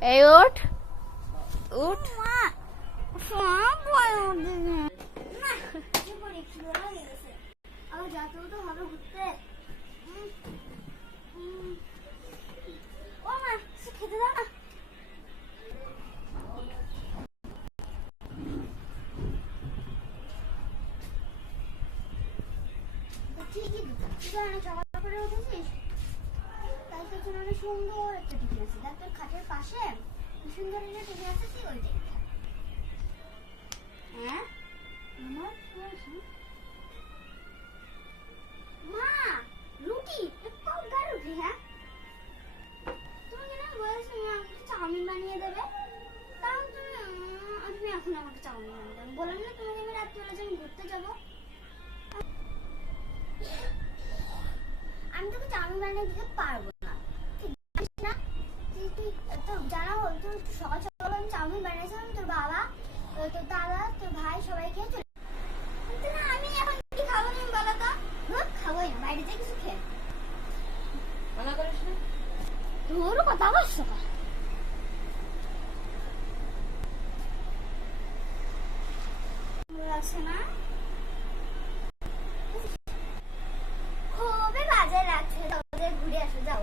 এই উঠ উঠ। আবার যাতেও তো হবে ঘুরতে। ও মা, সে খেতে দাও না। ঠিকই তুই অনেক সকাল করে উঠেছিস, তাই তোর জন্য অনেক সুন্দর একটা টিফিন আছে। দেখ তোর খাটের পাশে কি সুন্দর একটা টিফিন আছে, তুই ওইটাই খা। হ্যাঁ আমার মা, রুটি কখন রুটি? হ্যাঁ তুমি কেন বলেছো মা আমাকে চাউমিন বানিয়ে দেবে? তাও তুমি এখন আমাকে চাউমিন বানিয়ে দেবে? বললাম না তোমাকে আমি রাত্রিবেলা যে আমি ঘুরতে যাবো, আমি তোকে চাউমিন বানিয়ে দিতে পারবো না, ঠিক আছে না? তুই তোর জানা হল তুই সকাল সকাল আমি চাউমিন বানিয়েছিলাম, তোর বাবা তোর দাদা তোর ভাই সবাই খেয়ে চলে। না আমি এখন কি খাবো তুমি বলো তো? খাবোই না, বাইরে থেকে কিছু খেয়ে মানা করিস না। তোর কথা বলছো লাগছে না? খুবই বাজে লাগছে, ঘুরে আসো যাও।